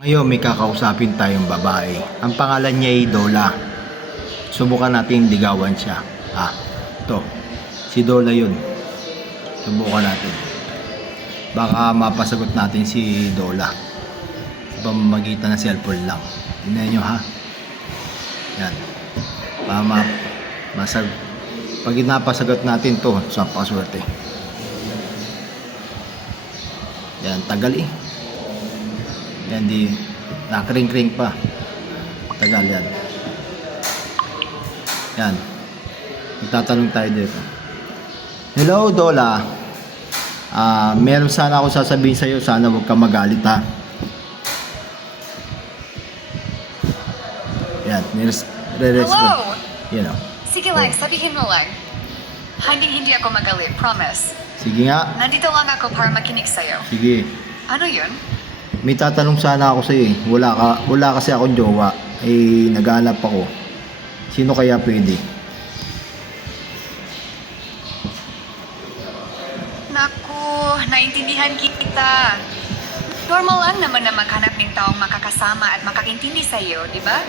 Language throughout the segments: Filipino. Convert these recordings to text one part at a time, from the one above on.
Ngayon may kakausapin tayong babae. Ang pangalan niya ay Dola. Subukan natin ligawan siya. Ito. Si Dola yun. Subukan natin. Baka mapasagot natin si Dola. Sa pamamagitan ng cellphone lang. Tingnan nyo ha. Yan. Pag napasagot natin to, sa paswerte. Yan, tagal eh. Yan, di nakring-kring pa. Tagal yan. Yan. Magtatanong tayo dito. Hello, Dola. Meron sana ako sasabihin sa'yo. Sana huwag ka magalit ha. Yan, nire-respond. Hello! You know. Sige lang, sabihin mo lang. Hindi ako magalit, promise. Sige nga. Nandito lang ako para makinig sa'yo. Sige. Ano yun? May tatanong sana ako sa'yo eh. Wala kasi akong jowa. Naghahanap ako. Sino kaya pwede? Naku, naintindihan kita. Normal lang naman na maghanap ng taong makakasama at makakintindi sa'yo, di ba?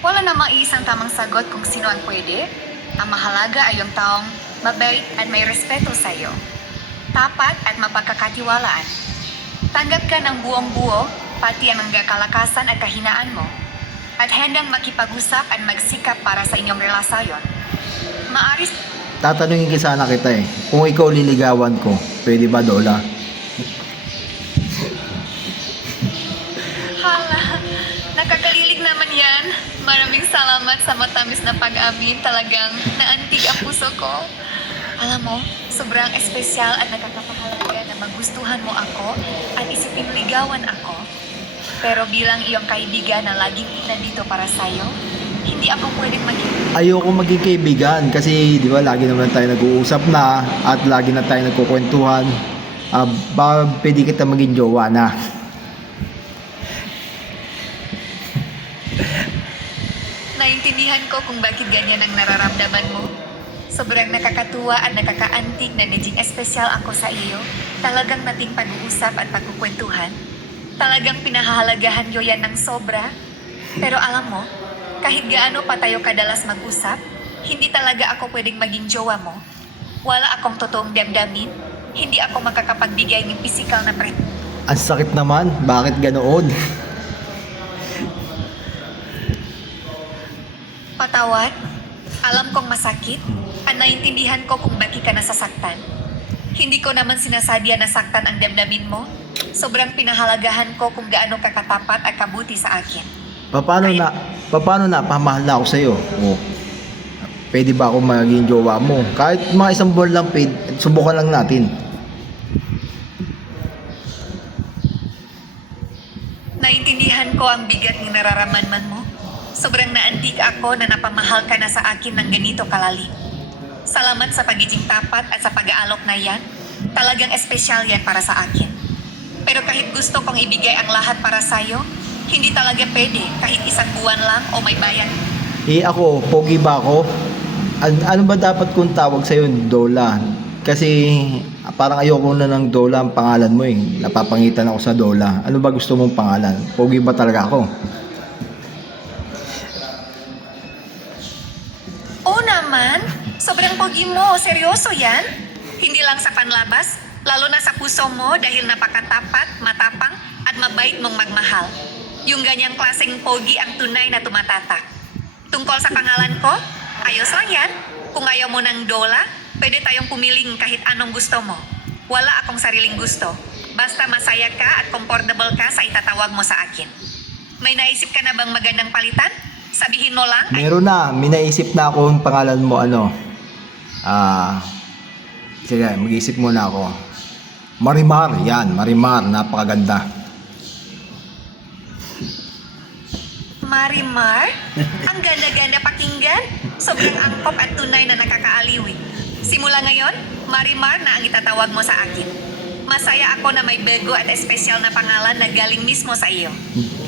Wala namang iisang tamang sagot kung sino ang pwede. Ang mahalaga ay yung taong mabait at may respeto sa'yo. Tapat at mapagkakatiwalaan. Tanggap ka ng buong-buo, pati ang mga kalakasan at kahinaan mo. At handang makipag-usap at magsikap para sa inyong relasyon. Maaris... Tatanungin sana kita eh. Kung ikaw liligawan ko, pwede ba, Dola? Hala, nakakalilig naman yan. Maraming salamat sa matamis na pag-amin. Talagang naantig ang puso ko. Alam mo, sobrang espesyal at nakakapahalaga na magustuhan mo ako at isiping ligawan ako. Pero bilang iyong kaibigan na laging nandito para sa'yo, hindi ako pwedeng maging... Ayoko maging kaibigan kasi di ba lagi naman tayo nag-uusap na at lagi na tayo nagkukwentuhan. Baka pwede kita maging jowa na. Naintindihan ko kung bakit ganyan ang nararamdaman mo. Sobrang nakakatuwa at nakakaantig na naging espesyal ako sa iyo. Talagang nating pag-uusap at pagkukwentuhan. Talagang pinahahalagahan ko yan ng sobra. Pero alam mo, kahit gaano pa tayo kadalas mag-usap, hindi talaga ako pwedeng maging jowa mo. Wala akong totoong damdamin. Hindi ako makakapagbigay ng physical na Ang sakit naman, bakit ganoon? patawad. Alam kong masakit at naintindihan ko kung bakit ka nasasaktan. Hindi ko naman sinasadya na saktan ang damdamin mo. Sobrang pinahalagahan ko kung gaano ka katapat at kabuti sa akin. Paano na pamahal na ako sa iyo? Pwede ba ako maging jowa mo? Kahit mga isang buwan lang, subukan lang natin. Naintindihan ko ang bigat ng nararamdaman mo. Sobrang naantig ako na napamahal ka na sa akin ng ganito kalalim. Salamat sa pagiging tapat at sa pag-aalok na yan. Talagang espesyal yan para sa akin. Pero kahit gusto kong ibigay ang lahat para sa'yo, hindi talaga pwede kahit isang buwan lang o may bayan. Ako, pogi ba ako? Ano ba dapat kong tawag sa'yo, Dola? Kasi parang ayoko na ng Dola ang pangalan mo eh. Napapangitan ako sa Dola. Ano ba gusto mong pangalan? Pogi ba talaga ako? Oo naman, sobrang pogi mo. Seryoso yan? Hindi lang sa panlabas, lalo na sa puso mo dahil napakatapat, matapang at mabait mong magmahal. Yung ganyang klaseng pogi ang tunay na tumatatak. Tungkol sa pangalan ko, ayos lang yan. Kung ayaw mo ng Dola, pwede tayong pumiling kahit anong gusto mo. Wala akong sariling gusto. Basta masaya ka at comfortable ka sa itatawag mo sa akin. May naisip ka na bang magandang palitan? Sabihin mo lang. Meron na. May naisip na ako yung pangalan mo sige, mag-isip muna ako. Marimar. Yan, Marimar. Napakaganda. Marimar? Ang ganda-ganda pakinggan. Sobrang angkop at tunay na nakakaaliwi. Simula ngayon, Marimar na ang itatawag mo sa akin. Masaya ako na may bago at espesyal na pangalan na galing mismo sa iyo.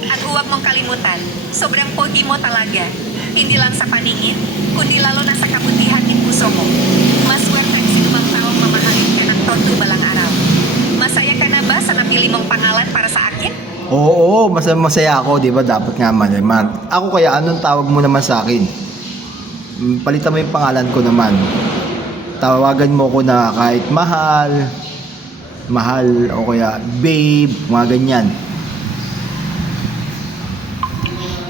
At huwag mong kalimutan, sobrang pogi mo talaga. Hindi lang sa paningin, kundi lalo na sa kabutihan ng puso mo. Maswerte ang sinumang taong mamahalin ka ng todo balang araw. Masaya ka na ba sa napili mong pangalan para sa akin? Oo, masaya ako, di ba? Dapat nga man. Ako kaya, anong tawag mo naman sa akin? Palitan mo yung pangalan ko naman. Tawagan mo ko na kahit mahal o kaya babe, mga ganyan.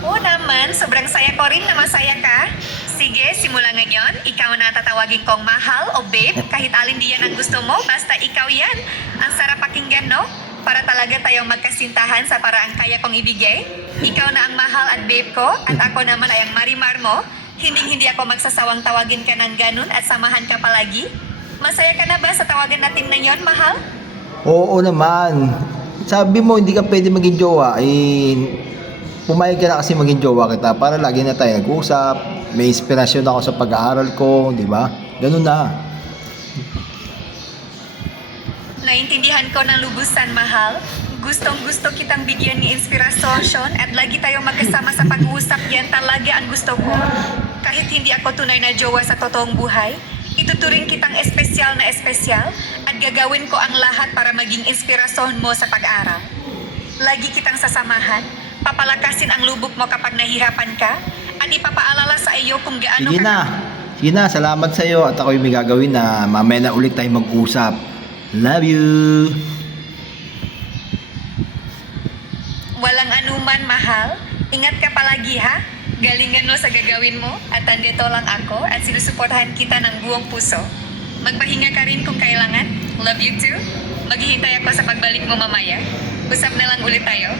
Oo naman, sobrang saya ko rin na masaya ka. Sige, simula ngayon, ikaw na tatawagin kong mahal o babe, kahit alin diyan ang gusto mo, basta ikaw yan. Ang sarap pakinggan, no? Para talaga tayong magkasintahan sa paraang kaya kong ibigay. Ikaw na ang mahal at babe ko, at ako naman ay ang marimar mo. Hindi ako magsasawang tawagin ka ng ganun at samahan ka palagi. Masaya ka na ba sa tawagan natin ngayon, mahal? Oo naman. Sabi mo, hindi ka pwede maging jowa. Pumayag ka na kasi maging jowa kita para lagi na tayo nag-usap. May inspirasyon ako sa pag-aaral ko, di ba? Ganun na. Naintindihan ko ng lubusan, mahal. Gustong-gusto kitang bigyan ni inspirasyon at lagi tayong magkasama sa pag-uusap, yan talaga ang gusto ko. Kahit hindi ako tunay na jowa sa totoong buhay, ituturing kitang espesyal na espesyal at gagawin ko ang lahat para maging inspirasyon mo sa pag-aral. Lagi kitang sasamahan, papalakasin ang lubok mo kapag nahihirapan ka, at ipapaalala sa iyo kung gaano Sige ka... na. Sige na, salamat sa iyo at ako yung may gagawin na mamaya na ulit tayo mag-usap. Love you. Walang anuman, mahal. Ingat ka palagi, ha? Galingan mo sa gagawin mo at andito lang ako at sinusuportahan kita ng buong puso. Magpahinga ka rin kung kailangan. Love you too. Maghihintay ako sa pagbalik mo mamaya. Usap na lang ulit tayo.